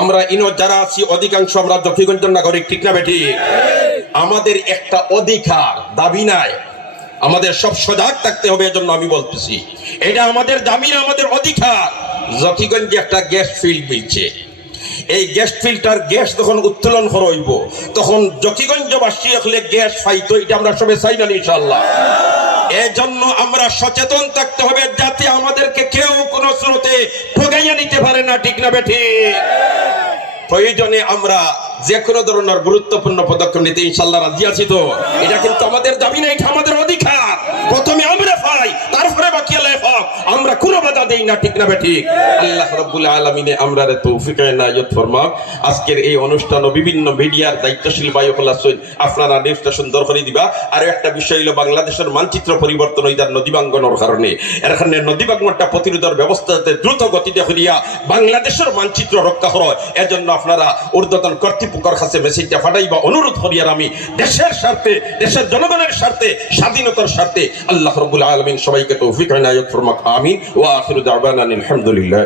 আমরা ইনো যারা আছি অধিকাংশ আমরা জকিগঞ্জের নাগরিক, ঠিক না বেটি? আমাদের একটা অধিকার, দাবি নাই, আমাদের সব সজাগ থাকতে হবে। এজন্য আমি বলতেছি এটা আমাদের দাবি, আমাদের অধিকার। জকিগঞ্জে একটা গ্যাস ফিল্ড মিলছে, এই গ্যাস ফিল্টার গ্যাস যখন উত্তোলন হইব তখন জকিগঞ্জবাসী হলে গ্যাস পাইতো, এটা আমরা সবাই চাই না ইনশাআল্লাহ। এজন্য আমরা সচেতন থাকতে হবে যাতে আমাদেরকে কেউ কোনো স্রোতে ঠকাইয়া নিতে পারে না, ঠিক না বেঠি? প্রয়োজনে আমরা যে কোনো ধরনের গুরুত্বপূর্ণ পদক্ষেপ নিতে ইনশাআল্লাহ রাজি আছি। তো এটা কিন্তু আমাদের দাবি না, এটা আমাদের অধিকার। প্রথমে আমরা পাই, তারপরে বাকি আল্লাহ পাক। আমরা কোনো বাধা দেই না, ঠিক না বেঠিক? আল্লাহ রাব্বুল আলামিন আমরারে তৌফিক ইনায়াত ফরমাক। আজকের এই অনুষ্ঠান ও বিভিন্ন মিডিয়ার দায়িত্বশীল বায়ুফল আছেন, আপনারা নিউজটা সুন্দর করে দিবা। আর একটা বিষয় হলো বাংলাদেশের মানচিত্র পরিবর্তন হইতার নদী ভাঙ্গনের কারণে, এখানে নদী ভাঙ্গনটা প্রতিরোধের ব্যবস্থা যাতে দ্রুত গতিতে হইয়া বাংলাদেশের মানচিত্র রক্ষা হয়, এজন্য আপনারা ঊর্ধ্বতন কর্তৃপক্ষের কাছে মেসেজটা পাঠাইবা। অনুরোধ করিয়ার আমি দেশের স্বার্থে, দেশের জনগণের স্বার্থে, স্বাধীনতার স্বার্থে আল্লাহ রাব্বুল আলামিন সবাইকে তৌফিক ইনায়াত ফরমাক। আমিন ওয়া আখিরু দাওয়ানা আলহামদুলিল্লাহ।